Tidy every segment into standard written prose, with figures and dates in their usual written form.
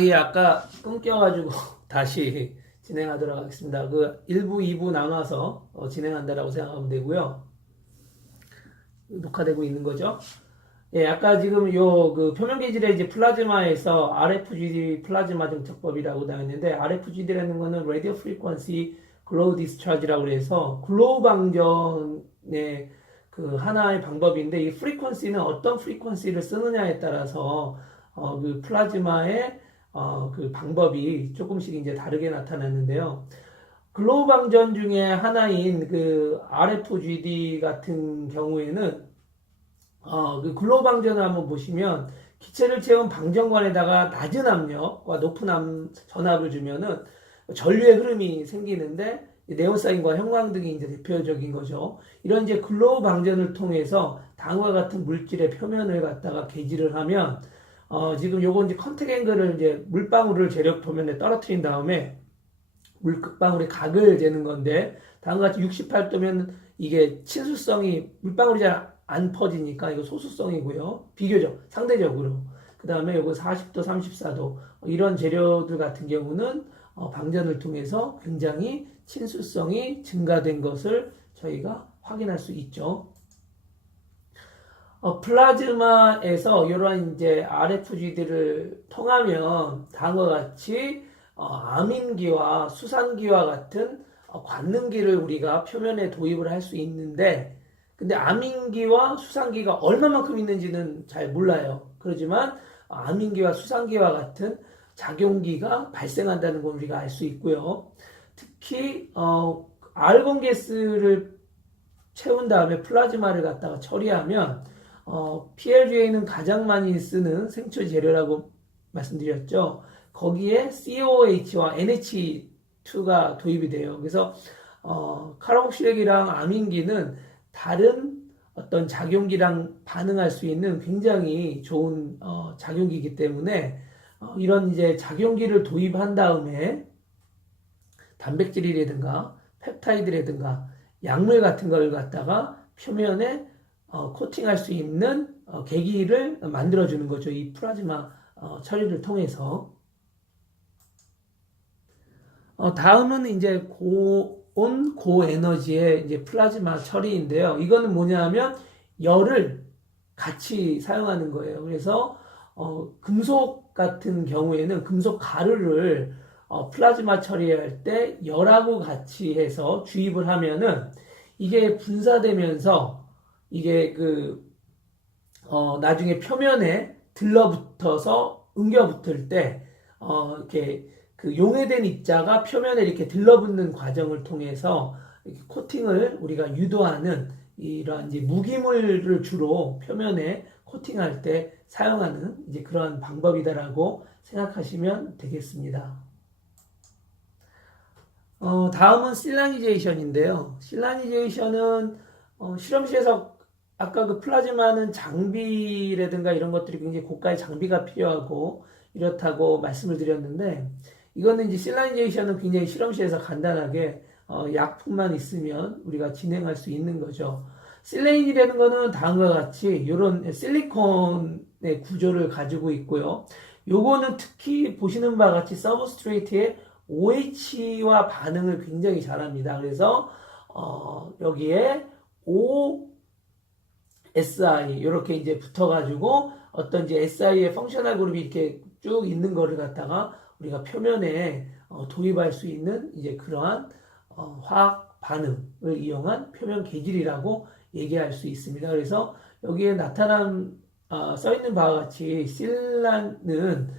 예, 아까 끊겨가지고 다시 진행하도록 하겠습니다. 그 1부, 2부 나눠서 진행한다라고 생각하면 되고요. 녹화되고 있는 거죠. 예, 아까 지금 그 표면 계질의 이제 플라즈마에서 RFGD 플라즈마 증척법이라고 나왔는데, RFGD라는 거는 Radio Frequency Glow Discharge라고 해서 글로우 방전의 그 하나의 방법인데, 이 프리퀀시는 어떤 프리퀀시를 쓰느냐에 따라서 그 플라즈마의 그 방법이 조금씩 이제 다르게 나타났는데요. 글로우 방전 중에 하나인 그 RFGD 같은 경우에는 그 글로우 방전을 한번 보시면 기체를 채운 방전관에다가 낮은 압력과 높은 전압을 주면은 전류의 흐름이 생기는데 네온사인과 형광등이 이제 대표적인 거죠. 이런 이제 글로우 방전을 통해서 다음과 같은 물질의 표면을 갖다가 계질을 하면 지금 요거 이제 컨택 앵글을 이제 물방울을 재력 표면에 떨어뜨린 다음에 물방울의 각을 재는 건데 다음과 같이 68도면 이게 친수성이 물방울이 잘 안 퍼지니까 이거 소수성이고요. 비교적 상대적으로 그 다음에 이거 40도, 34도 이런 재료들 같은 경우는 방전을 통해서 굉장히 친수성이 증가된 것을 저희가 확인할 수 있죠. 플라즈마에서 이러한 이제 RFGD를 통하면 다음과 같이 아민기와 수산기와 같은 관능기를 우리가 표면에 도입을 할 수 있는데, 근데 아민기와 수산기가 얼마만큼 있는지는 잘 몰라요. 그렇지만 아민기와 수산기와 같은 작용기가 발생한다는 걸 우리가 알 수 있고요. 특히 아르곤 가스를 채운 다음에 플라즈마를 갖다가 처리하면 PLGA는 가장 많이 쓰는 생초 재료라고 말씀드렸죠. 거기에 COH와 NH2가 도입이 돼요. 그래서 카르복실액이랑 아민기는 다른 어떤 작용기랑 반응할 수 있는 굉장히 좋은 작용기이기 때문에 이런 이제 작용기를 도입한 다음에 단백질이라든가 펩타이드라든가 약물 같은 걸 갖다가 표면에 코팅할 수 있는 계기를 만들어주는 거죠. 이 플라즈마 처리를 통해서. 다음은 이제 고에너지의 이제 플라즈마 처리인데요. 이거는 뭐냐면 열을 같이 사용하는 거예요. 그래서 금속 같은 경우에는 금속 가루를 플라즈마 처리할 때 열하고 같이 해서 주입을 하면은 이게 분사되면서 이게 나중에 표면에 들러붙어서 응겨붙을 때 이렇게 그 용해된 입자가 표면에 이렇게 들러붙는 과정을 통해서 이렇게 코팅을 우리가 유도하는 이러한 이제 무기물을 주로 표면에 코팅할 때 사용하는 이제 그런 방법이다라고 생각하시면 되겠습니다. 다음은 실라니제이션인데요. 실라니제이션은 실험실에서 아까 그 플라즈마는 장비라든가 이런 것들이 굉장히 고가의 장비가 필요하고 이렇다고 말씀을 드렸는데, 이거는 이제 실라니제이션은 굉장히 실험실에서 간단하게 약품만 있으면 우리가 진행할 수 있는 거죠. 실레인이라는 거는 다음과 같이 이런 실리콘의 구조를 가지고 있고요. 요거는 특히 보시는 바와 같이 서브스트레이트의 OH와 반응을 굉장히 잘합니다. 그래서 여기에 OSI 이렇게 이제 붙어가지고 어떤 이제 SI의 펑셔널 그룹이 이렇게 쭉 있는 거를 갖다가 우리가 표면에 도입할 수 있는 이제 그러한 화학 반응을 이용한 표면 계질이라고 얘기할 수 있습니다. 그래서 여기에 써 있는 바와 같이 실라는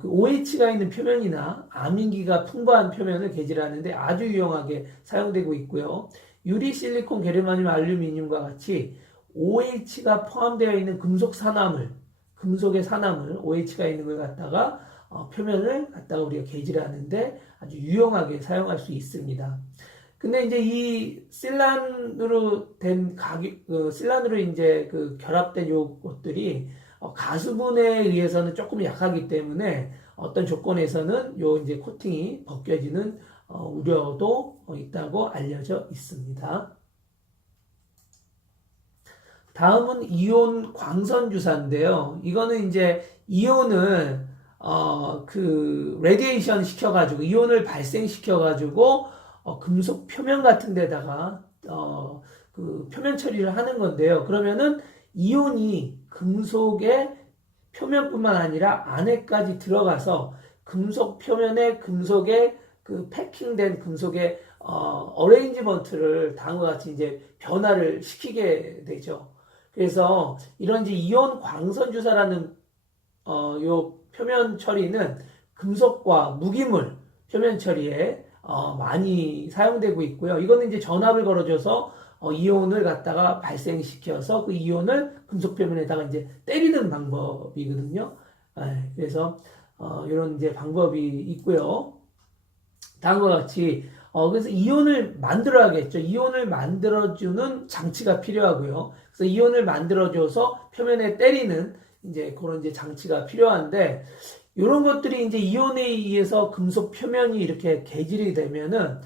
그 OH가 있는 표면이나 아민기가 풍부한 표면을 계질하는데 아주 유용하게 사용되고 있고요. 유리, 실리콘, 게르마늄, 알루미늄과 같이 OH가 포함되어 있는 금속의 산화물, OH가 있는 걸 갖다가 표면을 갖다가 우리가 계질하는데 아주 유용하게 사용할 수 있습니다. 근데 이제 이 실란으로 이제 그 결합된 요것들이 가수분에 의해서는 조금 약하기 때문에 어떤 조건에서는 요 이제 코팅이 벗겨지는 우려도 있다고 알려져 있습니다. 다음은 이온 광선 주사인데요. 이거는 이제 이온을 그 레디에이션 시켜가지고 이온을 발생시켜가지고 금속 표면 같은 데다가 그 표면 처리를 하는 건데요. 그러면은 이온이 금속의 표면뿐만 아니라 안에까지 들어가서 금속 표면에 금속의 그 패킹된 금속의 어레인지먼트를 다음과 같이 이제 변화를 시키게 되죠. 그래서 이런 이제 이온 광선 주사라는 요 표면 처리는 금속과 무기물 표면 처리에 많이 사용되고 있고요. 이거는 이제 전압을 걸어줘서 이온을 갖다가 발생시켜서 그 이온을 금속 표면에다가 이제 때리는 방법이거든요. 그래서 이런 이제 방법이 있고요. 다음과 같이 그래서 이온을 만들어야겠죠. 이온을 만들어주는 장치가 필요하고요. 그래서 이온을 만들어줘서 표면에 때리는 이제 그런 이제 장치가 필요한데 이런 것들이 이제 이온에 의해서 금속 표면이 이렇게 개질이 되면은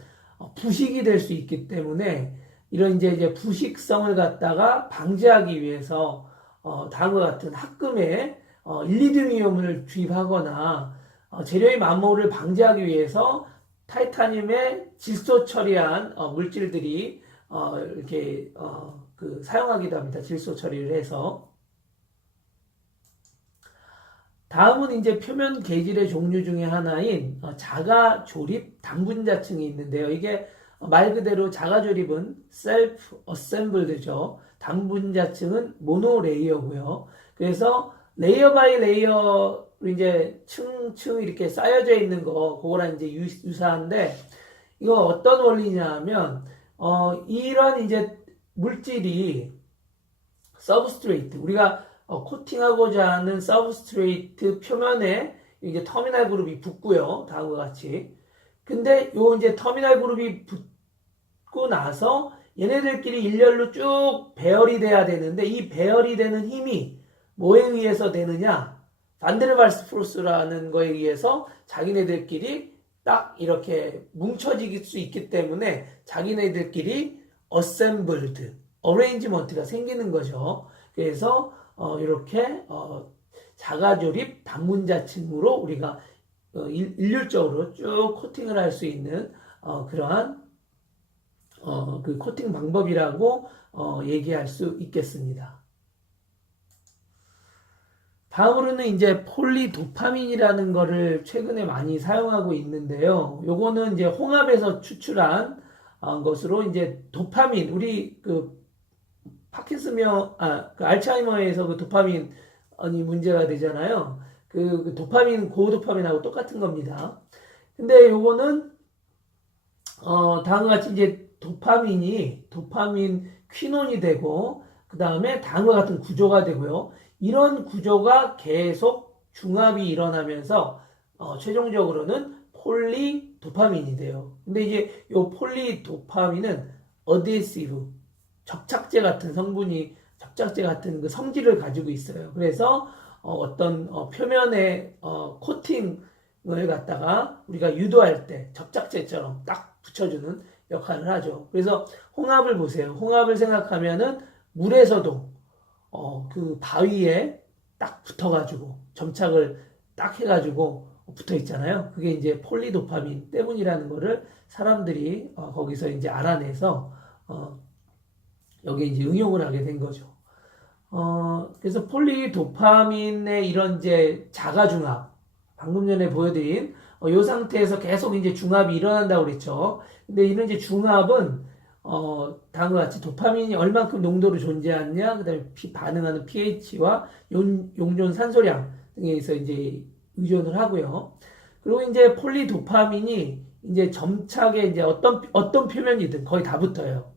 부식이 될 수 있기 때문에 이런 이제 부식성을 갖다가 방지하기 위해서 다음과 같은 합금에 일리듐이온을 주입하거나 재료의 마모를 방지하기 위해서 타이타늄의 질소 처리한 물질들이 이렇게 그 사용하기도 합니다. 질소 처리를 해서. 다음은 이제 표면 개질의 종류 중에 하나인 자가 조립 당분자층이 있는데요. 이게 말 그대로 자가 조립은 셀프 어셈블드죠. 당분자층은 모노레이어고요. 그래서 레이어 바이 레이어 이제 층층 이렇게 쌓여져 있는 거 그거랑 이제 유사한데 이거 어떤 원리냐 하면 이런 이제 물질이 서브스트레이트 우리가 코팅하고자 하는 서브스트레이트 표면에 이제 터미널 그룹이 붙고요. 다음과 같이. 근데 요 이제 터미널 그룹이 붙고 나서 얘네들끼리 일렬로 쭉 배열이 돼야 되는데 이 배열이 되는 힘이 뭐에 의해서 되느냐? 반데르발스 포스라는 거에 의해서 자기네들끼리 딱 이렇게 뭉쳐질 수 있기 때문에 자기네들끼리 assembled, arrangement가 생기는 거죠. 그래서 이렇게 자가조립 단문자층으로 우리가 일률적으로 쭉 코팅을 할 수 있는 그러한 그 코팅 방법이라고 얘기할 수 있겠습니다. 다음으로는 이제 폴리도파민이라는 거를 최근에 많이 사용하고 있는데요. 요거는 이제 홍합에서 추출한 것으로 이제 도파민, 우리 그 파킨슨병, 그 알츠하이머에서 그 도파민이 문제가 되잖아요. 그 도파민, 고도파민하고 똑같은 겁니다. 근데 요거는, 다음과 같이 이제 도파민 퀴논이 되고, 그 다음에 다음과 같은 구조가 되고요. 이런 구조가 계속 중합이 일어나면서, 최종적으로는 폴리도파민이 돼요. 근데 이제 요 폴리도파민은 어데시브, 접착제 같은 성분이 접착제 같은 그 성질을 가지고 있어요. 그래서 어떤 표면에 코팅을 갖다가 우리가 유도할 때 접착제처럼 딱 붙여주는 역할을 하죠. 그래서 홍합을 보세요. 홍합을 생각하면은 물에서도 그 바위에 딱 붙어가지고 점착을 딱 해가지고 붙어 있잖아요. 그게 이제 폴리도파민 때문이라는 거를 사람들이 거기서 이제 알아내서 여기에 이제 응용을 하게 된 거죠. 그래서 폴리도파민의 이런 이제 자가중합, 방금 전에 보여드린 이 상태에서 계속 이제 중합이 일어난다고 그랬죠. 근데 이런 이제 중합은 다음과 같이 도파민이 얼만큼 농도로 존재하느냐, 그 다음에 반응하는 pH와 용존 산소량 등에 의해서 이제 의존을 하고요. 그리고 이제 폴리도파민이 이제 점착에 이제 어떤 표면이든 거의 다 붙어요.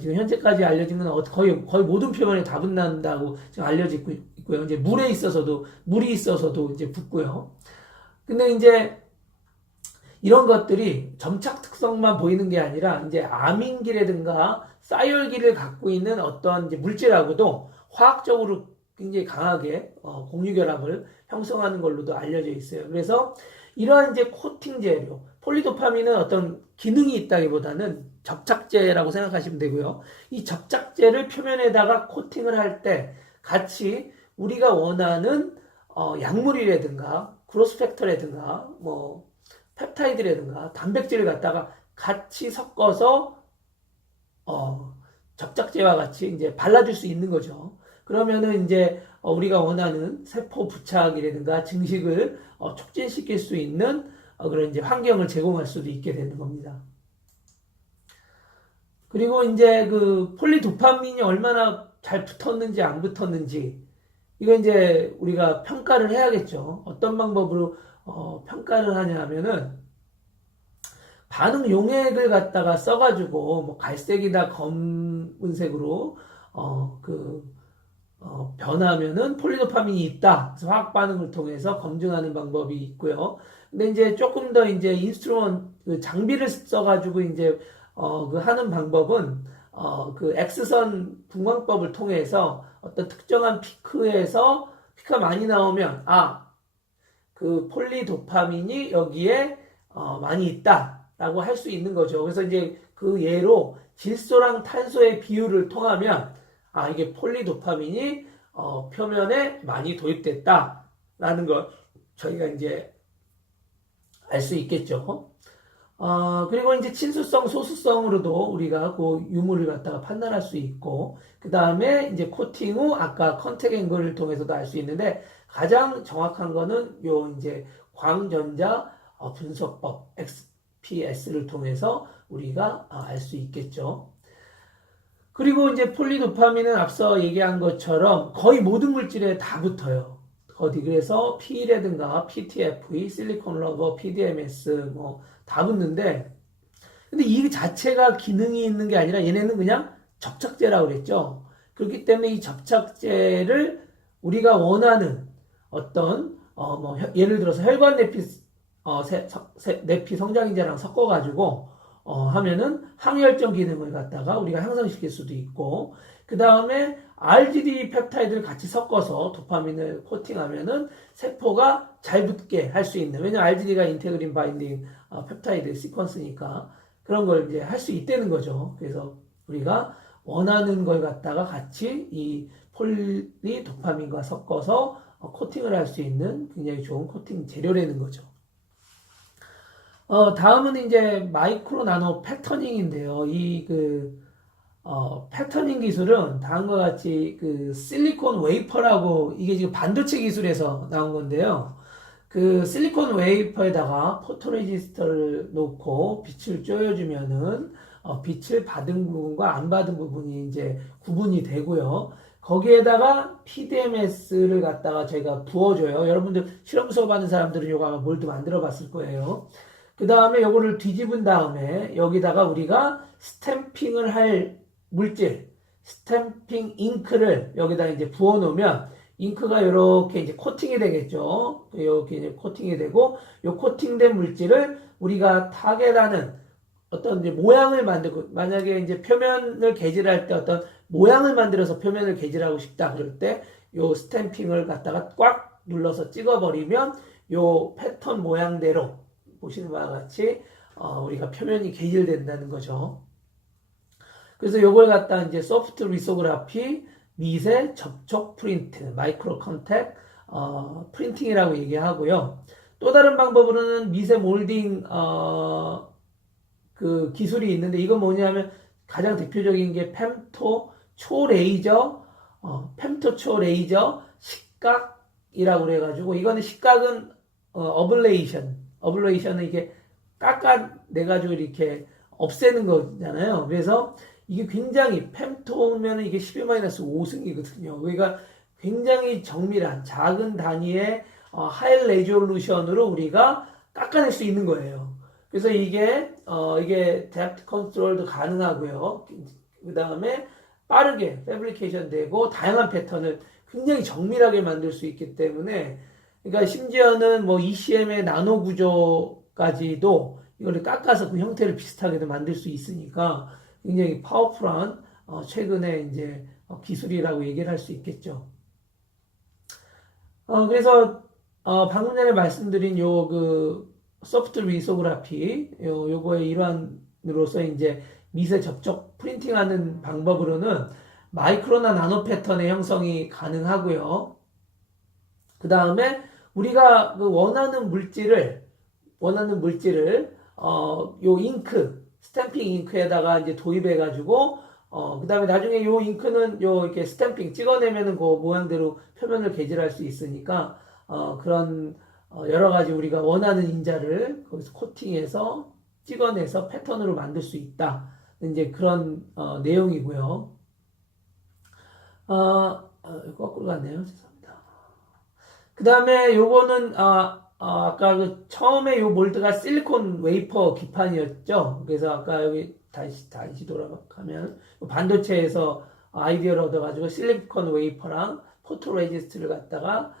지금 현재까지 알려진 건 거의 모든 표면에 다 붙는다고 지금 알려지고 있고요. 이제 물이 있어서도 이제 붙고요. 근데 이제 이런 것들이 점착 특성만 보이는 게 아니라 이제 아민기라든가 사이올기를 갖고 있는 어떤 이제 물질하고도 화학적으로 굉장히 강하게 공유결합을 형성하는 걸로도 알려져 있어요. 그래서 이러한 이제 코팅 재료, 폴리도파민은 어떤 기능이 있다기보다는 접착제라고 생각하시면 되고요. 이 접착제를 표면에다가 코팅을 할 때 같이 우리가 원하는 약물이라든가 그로스 팩터라든가 뭐 펩타이드라든가 단백질을 갖다가 같이 섞어서 접착제와 같이 이제 발라줄 수 있는 거죠. 그러면은 이제 우리가 원하는 세포 부착이라든가 증식을 촉진시킬 수 있는 그런 이제 환경을 제공할 수도 있게 되는 겁니다. 그리고 이제 그 폴리도파민이 얼마나 잘 붙었는지 안 붙었는지 이거 이제 우리가 평가를 해야겠죠. 어떤 방법으로 평가를 하냐 하면은 반응 용액을 갖다가 써가지고 뭐 갈색이나 검은색으로 변하면은 폴리도파민이 있다. 그래서 화학 반응을 통해서 검증하는 방법이 있고요. 근데 이제 조금 더 이제 인스트루먼트 장비를 써가지고 이제 그 하는 방법은 그 X선 분광법을 통해서 어떤 특정한 피크에서 피크가 많이 나오면 그 폴리도파민이 여기에 많이 있다라고 할 수 있는 거죠. 그래서 이제 그 예로 질소랑 탄소의 비율을 통하면 이게 폴리도파민이 표면에 많이 도입됐다라는 걸 저희가 이제 알 수 있겠죠. 그리고 이제 친수성, 소수성으로도 우리가 그 유무를 갖다가 판단할 수 있고, 그 다음에 이제 코팅 후 아까 컨택 앵글을 통해서도 알 수 있는데, 가장 정확한 거는 요 이제 광전자 분석법 XPS를 통해서 우리가 알 수 있겠죠. 그리고 이제 폴리도파민은 앞서 얘기한 것처럼 거의 모든 물질에 다 붙어요. 그래서 P라든가 PTFE, 실리콘 러버, PDMS 뭐 다 붙는데, 근데 이 자체가 기능이 있는 게 아니라 얘네는 그냥 접착제라고 그랬죠. 그렇기 때문에 이 접착제를 우리가 원하는 어떤 뭐 예를 들어서 혈관 내피 내피 성장인자랑 섞어가지고 하면은 항혈증 기능을 갖다가 우리가 향상시킬 수도 있고, 그 다음에 RGD 펩타이드를 같이 섞어서 도파민을 코팅하면은 세포가 잘 붙게 할 수 있는, 왜냐면 RGD가 인테그린 바인딩 펩타이드 시퀀스니까 그런 걸 이제 할 수 있다는 거죠. 그래서 우리가 원하는 걸 갖다가 같이 이 폴리도파민과 섞어서 코팅을 할 수 있는 굉장히 좋은 코팅 재료라는 거죠. 다음은 이제 마이크로 나노 패터닝인데요. 패터닝 기술은 다음과 같이 그 실리콘 웨이퍼라고, 이게 지금 반도체 기술에서 나온 건데요. 그 실리콘 웨이퍼에다가 포토레지스터를 놓고 빛을 쪼여주면은 빛을 받은 부분과 안 받은 부분이 이제 구분이 되고요. 거기에다가 PDMS를 갖다가 저희가 부어줘요. 여러분들 실험 수업하는 사람들은 이거 아마 몰드 만들어 봤을 거예요. 그 다음에 요거를 뒤집은 다음에 여기다가 우리가 스탬핑을 할 물질, 스탬핑 잉크를 여기다 이제 부어 놓으면 잉크가 이렇게 이제 코팅이 되겠죠. 이렇게 이제 코팅이 되고, 요 코팅된 물질을 우리가 타겟하는 어떤 이제 모양을 만들고, 만약에 이제 표면을 개질할 때 어떤 모양을 만들어서 표면을 개질하고 싶다 그럴 때 요 스탬핑을 갖다가 꽉 눌러서 찍어버리면 요 패턴 모양대로 보시는 바와 같이 우리가 표면이 개질된다는 거죠. 그래서 요걸 갖다 이제 소프트 리소그라피, 미세 접촉 프린트, 마이크로 컨택 프린팅이라고 얘기하고요. 또 다른 방법으로는 미세 몰딩 그 기술이 있는데, 이건 뭐냐면 가장 대표적인 게 fem토 초레이저, fem토 초레이저 식각이라고 그래가지고, 이거는 식각은 어블레이션은 이게 깎아내가지고 이렇게 없애는 거잖아요. 그래서 이게 굉장히 fem토면 이게 10-5승이거든요. 그러니까 굉장히 정밀한 작은 단위의 하이 레졸루션으로 우리가 깎아낼 수 있는 거예요. 그래서 이게 데프트 컨트롤도 가능하고요. 그 다음에 빠르게 패브리케이션 되고 다양한 패턴을 굉장히 정밀하게 만들 수 있기 때문에, 그러니까 심지어는 뭐 ECM의 나노 구조까지도 이걸 깎아서 그 형태를 비슷하게도 만들 수 있으니까 굉장히 파워풀한 최근에 이제 기술이라고 얘기를 할 수 있겠죠. 그래서 방금 전에 말씀드린 요 그 소프트 리소그라피 요거의 일환으로서 이제 미세 접촉 프린팅하는 방법으로는 마이크로나 나노 패턴의 형성이 가능하고요. 그 다음에 우리가 그 원하는 물질을 요 잉크, 스탬핑 잉크에다가 이제 도입해가지고 그 다음에 나중에 요 잉크는 요 이렇게 스탬핑 찍어내면은 그 모양대로 표면을 개질할 수 있으니까 그런 여러 가지 우리가 원하는 인자를 거기서 코팅해서 찍어내서 패턴으로 만들 수 있다. 이제 그런 내용이고요. 거꾸로 갔네요. 죄송합니다. 그 다음에 요거는 아까 그 처음에 요 몰드가 실리콘 웨이퍼 기판이었죠. 그래서 아까 여기 다시 돌아가면 반도체에서 아이디어를 얻어가지고 실리콘 웨이퍼랑 포토레지스트를 갖다가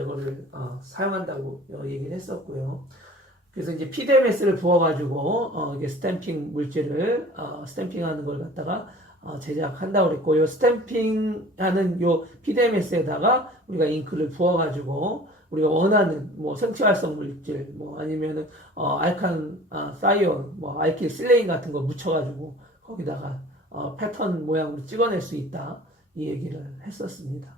이거를 사용한다고 얘기를 했었고요. 그래서 이제 PDMS를 부어가지고 이게 스탬핑 물질을 스탬핑하는 걸 갖다가 제작한다고 그랬고, 요 스탬핑하는 요 PDMS에다가 우리가 잉크를 부어가지고 우리가 원하는 뭐 생체활성 물질, 뭐 아니면은 알칸 사이온, 뭐 알킬 실레인 같은 거 묻혀가지고 거기다가 패턴 모양으로 찍어낼 수 있다, 이 얘기를 했었습니다.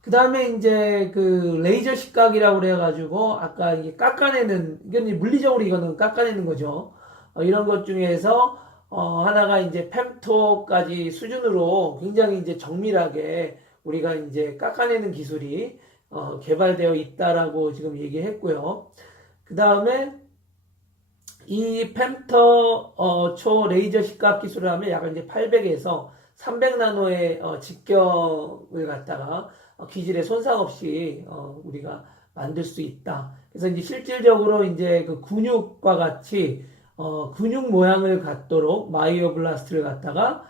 그 다음에 이제 그 레이저 식각이라고 그래가지고 아까 이게 깎아내는, 이건 물리적으로 이거는 깎아내는 거죠. 이런 것 중에서 하나가 이제 펨토까지 수준으로 굉장히 이제 정밀하게 우리가 이제 깎아내는 기술이 개발되어 있다라고 지금 얘기했고요. 그 다음에 이 펨토 초 레이저 식각 기술을 하면 약 이제 800에서 300나노의 직경을 갖다가 기질에 손상 없이 우리가 만들 수 있다. 그래서 이제 실질적으로 이제 그 근육과 같이 근육 모양을 갖도록 마이오블라스트를 갖다가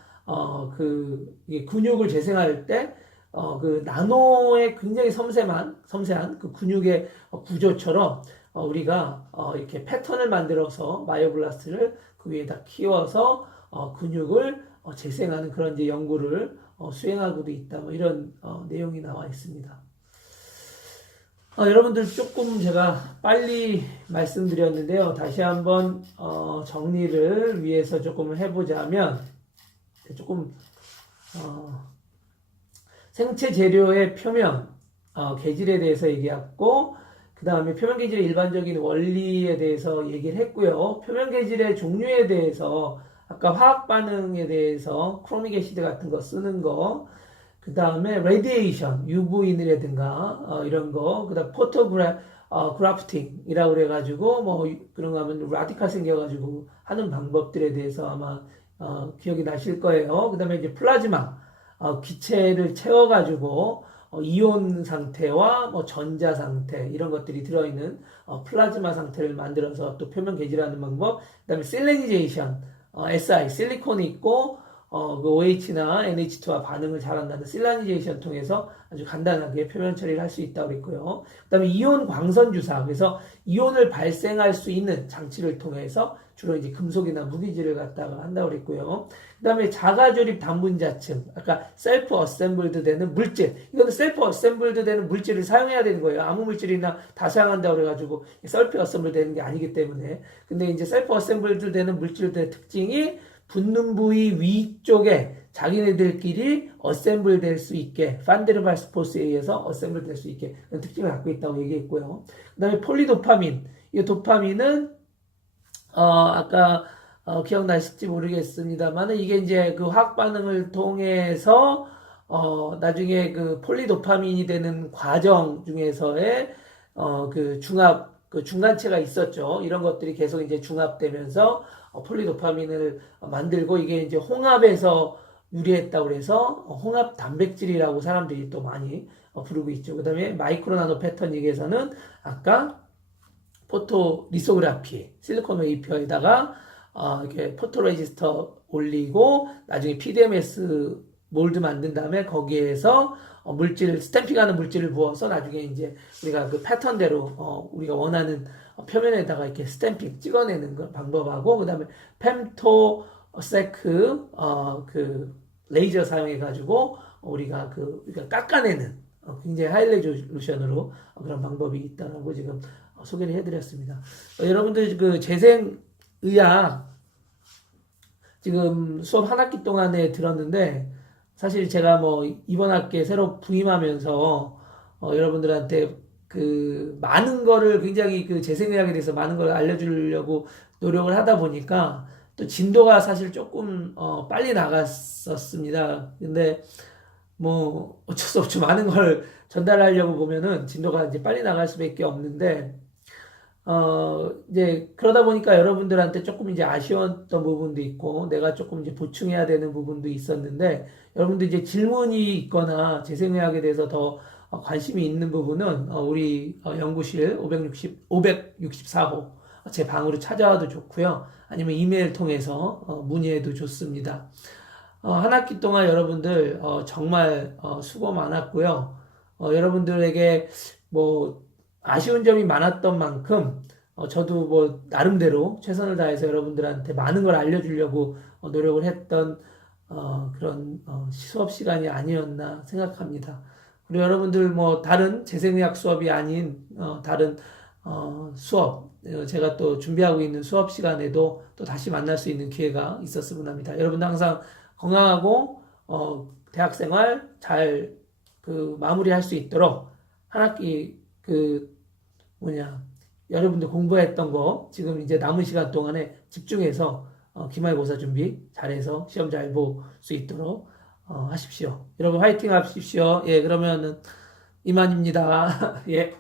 이게 근육을 재생할 때 그 나노의 굉장히 섬세한 그 근육의 구조처럼 우리가 이렇게 패턴을 만들어서 마이오블라스트를 그 위에다 키워서 근육을 재생하는 그런 이제 연구를 수행하고도 있다. 뭐 이런 내용이 나와 있습니다. 여러분들 조금 제가 빨리 말씀드렸는데요. 다시 한번 정리를 위해서 조금 해보자면, 조금 생체 재료의 표면 개질에 대해서 얘기했고, 그 다음에 표면 개질의 일반적인 원리에 대해서 얘기를 했고요. 표면 개질의 종류에 대해서 아까 화학 반응에 대해서 크로믹 애시드 같은 거 쓰는 거, 그 다음에 레디에이션, UV인이라든가 이런 거, 그 다음 그래프팅이라고 그래가지고 뭐 그런 거 하면 라디칼 생겨가지고 하는 방법들에 대해서 아마 기억이 나실 거예요. 그 다음에 이제 플라즈마, 기체를 채워가지고 이온 상태와 뭐 전자 상태 이런 것들이 들어있는 플라즈마 상태를 만들어서 또 표면 개질하는 방법. 그 다음에 실레니제이션, SI, 실리콘이 있고 그 OH나 NH2와 반응을 잘한다는 실라니제이션 통해서 아주 간단하게 표면 처리를 할 수 있다고 했고요. 그 다음에 이온 광선 주사, 그래서 이온을 발생할 수 있는 장치를 통해서 주로 이제 금속이나 무기질을 갖다가 한다고 그랬고요. 그 다음에 자가조립 단분자층, 아까 셀프 어셈블드 되는 물질, 이거는 셀프 어셈블드 되는 물질을 사용해야 되는 거예요. 아무 물질이나 다 사용한다고 그래가지고 셀프 어셈블드 되는 게 아니기 때문에. 근데 이제 셀프 어셈블드 되는 물질들의 특징이 붙는 부위 위쪽에 자기네들끼리 어셈블 될 수 있게, 판데르발스 포스에 의해서 어셈블 될 수 있게 그런 특징을 갖고 있다고 얘기했고요. 그 다음에 폴리도파민, 이 도파민은 아까 기억나실지 모르겠습니다만 이게 이제 그 화학 반응을 통해서 나중에 그 폴리도파민이 되는 과정 중에서의 그 중간체가 있었죠. 이런 것들이 계속 이제 중합되면서 폴리도파민을 만들고, 이게 이제 홍합에서 유래했다고 그래서 홍합 단백질이라고 사람들이 또 많이 부르고 있죠. 그 다음에 마이크로 나노 패턴직에서는 아까 포토 리소그라피, 실리콘 웨이퍼에다가 이렇게 포토레지스터 올리고 나중에 PDMS 몰드 만든 다음에 거기에서 스탬핑하는 물질을 부어서 나중에 이제 우리가 그 패턴대로 우리가 원하는 표면에다가 이렇게 스탬핑 찍어내는 방법하고, 그 다음에 펨토세크 그 레이저 사용해 가지고 우리가 깎아내는 굉장히 하이 레졸루션으로 그런 방법이 있다라고 지금 소개를 해드렸습니다. 여러분들 그 재생의학 지금 수업 한 학기 동안에 들었는데, 사실 제가 뭐 이번 학기에 새로 부임하면서 여러분들한테 많은 거를 굉장히 재생의학에 대해서 많은 걸 알려주려고 노력을 하다 보니까 또 진도가 사실 조금 빨리 나갔었습니다. 근데 뭐 어쩔 수 없죠. 많은 걸 전달하려고 보면은 진도가 이제 빨리 나갈 수밖에 없는데 이제 그러다 보니까 여러분들한테 조금 이제 아쉬웠던 부분도 있고 내가 조금 이제 보충해야 되는 부분도 있었는데 여러분들 이제 질문이 있거나 재생의학에 대해서 더 관심이 있는 부분은 우리 연구실 564호 제 방으로 찾아와도 좋고요. 아니면 이메일 통해서 문의해도 좋습니다. 한 학기 동안 여러분들 정말 수고 많았고요. 여러분들에게 뭐 아쉬운 점이 많았던 만큼 저도 뭐 나름대로 최선을 다해서 여러분들한테 많은 걸 알려주려고 노력을 했던 그런 수업 시간이 아니었나 생각합니다. 그리고 여러분들 뭐 다른 재생의학 수업이 아닌 다른 수업 제가 또 준비하고 있는 수업 시간에도 또 다시 만날 수 있는 기회가 있었으면 합니다. 여러분들 항상 건강하고 대학생활 잘 마무리할 수 있도록 한 학기 여러분들 공부했던 거 지금 이제 남은 시간 동안에 집중해서 기말고사 준비 잘해서 시험 잘 볼 수 있도록 하십시오. 여러분 화이팅 하십시오. 예, 그러면은 이만입니다. 예.